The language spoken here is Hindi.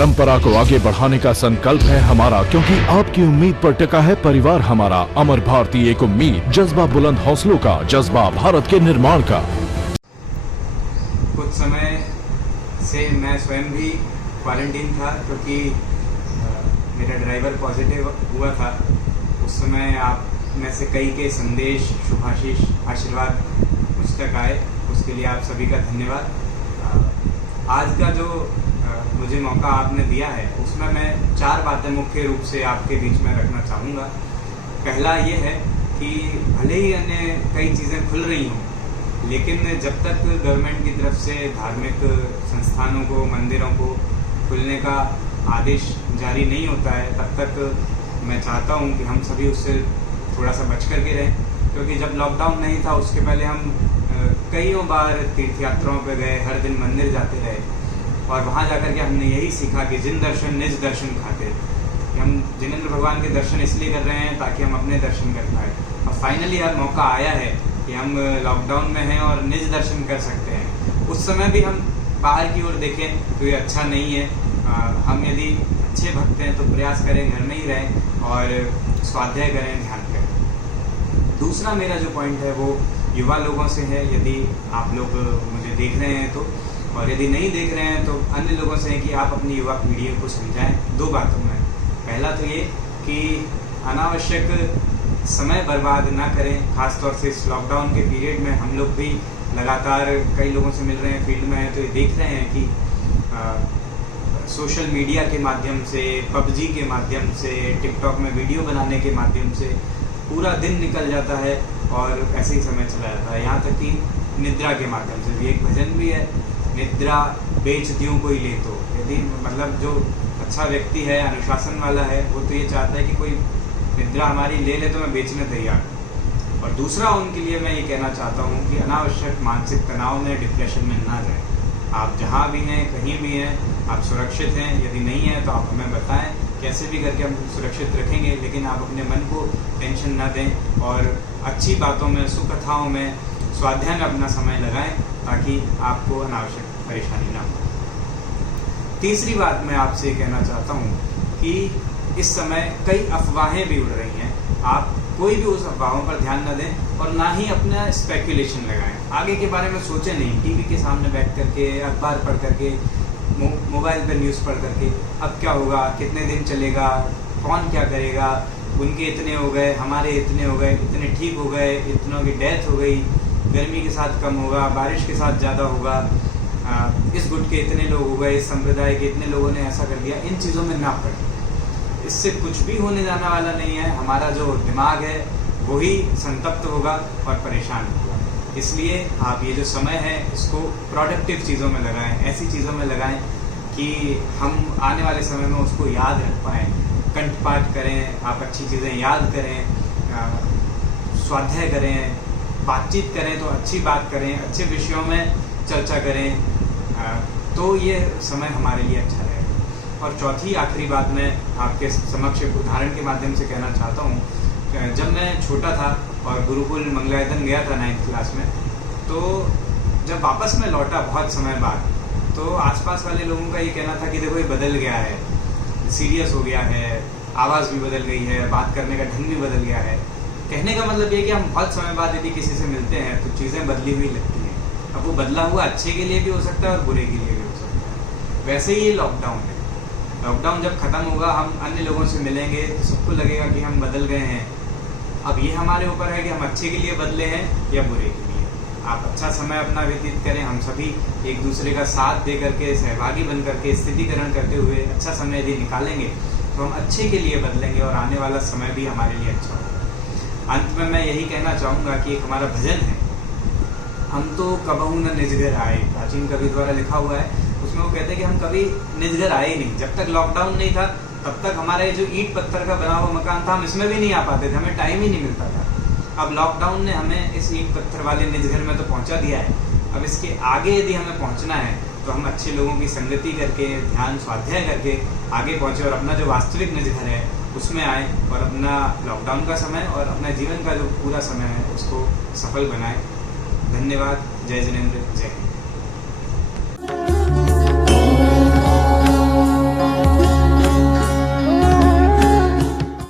परंपरा को आगे बढ़ाने का संकल्प है हमारा, क्योंकि आपकी उम्मीद पर टिका है परिवार हमारा। अमर भारती एक उम्मीद, जज्बा बुलंद हौसलों का, जज्बा भारत के निर्माण का। कुछ समय से मैं स्वयं भी क्वारंटीन था, क्योंकि मेरा ड्राइवर पॉजिटिव हुआ था। उस समय आप में से कई के संदेश, शुभाशीष, आशीर्वाद मुझ तक आए, उसके लिए आप सभी का धन्यवाद। आज का जो मुझे मौका आपने दिया है, उसमें मैं 4 बातें मुख्य रूप से आपके बीच में रखना चाहूँगा। पहला ये है कि भले ही अन्य कई चीज़ें खुल रही हों, लेकिन जब तक गवर्नमेंट की तरफ से धार्मिक संस्थानों को, मंदिरों को खुलने का आदेश जारी नहीं होता है, तब तक मैं चाहता हूँ कि हम सभी उससे थोड़ा सा बच कर के रहें। क्योंकि जब लॉकडाउन नहीं था, उसके पहले हम कईयों बार तीर्थ यात्राओं पर गए, हर दिन मंदिर जाते रहे, और वहाँ जाकर के हमने यही सीखा कि जिन दर्शन निज दर्शन खाते। कि हम जिनेंद्र भगवान के दर्शन इसलिए कर रहे हैं ताकि हम अपने दर्शन कर पाए। और फाइनली अब मौका आया है कि हम लॉकडाउन में हैं और निज दर्शन कर सकते हैं। उस समय भी हम बाहर की ओर देखें तो ये अच्छा नहीं है। हम यदि अच्छे भक्त हैं तो प्रयास करें, घर में ही रहें और स्वाध्याय करें, ध्यान करें। दूसरा मेरा जो पॉइंट है वो युवा लोगों से है। यदि आप लोग मुझे देख रहे हैं तो, और यदि नहीं देख रहे हैं तो अन्य लोगों से है कि आप अपनी युवा पीढ़ी को समझाएं 2 बातों में। पहला तो ये कि अनावश्यक समय बर्बाद ना करें, खासतौर से इस लॉकडाउन के पीरियड में। हम लोग भी लगातार कई लोगों से मिल रहे हैं, फील्ड में हैं, तो ये देख रहे हैं कि सोशल मीडिया के माध्यम से, पबजी के माध्यम से, टिकटॉक में वीडियो बनाने के माध्यम से पूरा दिन निकल जाता है और ऐसे ही समय चला जाता है। यहाँ तक कि निद्रा के माध्यम से भी, एक भजन भी है, निद्रा बेच द्यूं कोई ले तो। यदि मतलब जो अच्छा व्यक्ति है, अनुशासन वाला है, वो तो ये चाहता है कि कोई निद्रा हमारी ले ले तो मैं बेचने तैयार हूँ। और दूसरा उनके लिए मैं ये कहना चाहता हूँ कि अनावश्यक मानसिक तनाव में, डिप्रेशन में ना जाएं। आप जहाँ भी हैं, कहीं भी हैं, आप सुरक्षित हैं। यदि नहीं है तो आप हमें बताएं, कैसे भी करके हम सुरक्षित रखेंगे। लेकिन आप अपने मन को टेंशन ना दें और अच्छी बातों में, सुकथाओं में, स्वाध्याय में अपना समय लगाएं, ताकि आपको अनावश्यक परेशानी ना हो। तीसरी बात मैं आपसे कहना चाहता हूँ कि इस समय कई अफवाहें भी उड़ रही हैं। आप कोई भी उस अफवाहों पर ध्यान न दें और ना ही अपना स्पेकुलेशन लगाएं। आगे के बारे में सोचें नहीं। टीवी के सामने बैठ करके, अखबार पढ़ करके, मोबाइल पर न्यूज़ पढ़ करके अब क्या होगा, कितने दिन चलेगा, कौन क्या करेगा, उनके इतने हो गए, हमारे इतने हो गए, इतने ठीक हो गए, इतनों की डेथ हो गई, गर्मी के साथ कम होगा, बारिश के साथ ज़्यादा होगा, इस गुट के इतने लोग हो गए, इस संप्रदाय के इतने लोगों ने ऐसा कर दिया। इन चीज़ों में ना पड़े, इससे कुछ भी होने जाने वाला नहीं है। हमारा जो दिमाग है वही संतप्त होगा और परेशान होगा। इसलिए आप ये जो समय है इसको प्रोडक्टिव चीज़ों में लगाएं, ऐसी चीज़ों में लगाएं कि हम आने वाले समय में उसको याद रख पाएँ। कंठपाठ करें, आप अच्छी चीज़ें याद करें, स्वाध्याय करें, बातचीत करें तो अच्छी बात करें, अच्छे विषयों में चर्चा करें, तो ये समय हमारे लिए अच्छा रहेगा। और चौथी आखिरी बात मैं आपके समक्ष एक उदाहरण के माध्यम से कहना चाहता हूँ। जब मैं छोटा था और गुरुकुल मंगलायतन गया था 9th क्लास में, तो जब वापस मैं लौटा बहुत समय बाद, तो आसपास वाले लोगों का ये कहना था कि देखो ये बदल गया है, सीरियस हो गया है, आवाज़ भी बदल गई है, बात करने का ढंग भी बदल गया है। कहने का मतलब ये कि हम बहुत समय बाद यदि किसी से मिलते हैं तो चीज़ें बदली हुई लगती हैं। अब वो बदला हुआ अच्छे के लिए भी हो सकता है और बुरे के लिए भी हो सकता है। वैसे ही ये लॉकडाउन है। लॉकडाउन जब ख़त्म होगा, हम अन्य लोगों से मिलेंगे तो सबको लगेगा कि हम बदल गए हैं। अब ये हमारे ऊपर है कि हम अच्छे के लिए बदले हैं या बुरे के लिए। आप अच्छा समय अपना व्यतीत करें, हम सभी एक दूसरे का साथ दे करके, सहभागी बन करके, स्थितिकरण करते हुए अच्छा समय यदि निकालेंगे तो हम अच्छे के लिए बदलेंगे और आने वाला समय भी हमारे लिए अच्छा होगा। अंत में मैं यही कहना चाहूँगा कि एक हमारा भजन है, हम तो कबहू न निज घर आए, प्राचीन कवि द्वारा लिखा हुआ है। उसमें वो कहते हैं कि हम कभी निज घर आए ही नहीं। जब तक लॉकडाउन नहीं था तब तक हमारा ये जो ईंट पत्थर का बना हुआ मकान था, हम इसमें भी नहीं आ पाते थे, हमें टाइम ही नहीं मिलता था। अब लॉकडाउन ने हमें इस ईंट पत्थर वाले निज घर में तो पहुंचा दिया है। अब इसके आगे यदि हमें पहुंचना है तो हम अच्छे लोगों की संगति करके, ध्यान स्वाध्याय करके आगे पहुंचे और अपना जो वास्तविक निज घर है उसमें आए और अपना लॉकडाउन का समय और अपने जीवन का जो पूरा समय है उसको सफल बनाएं। धन्यवाद। जय जिनेंद्र, जय हिंद।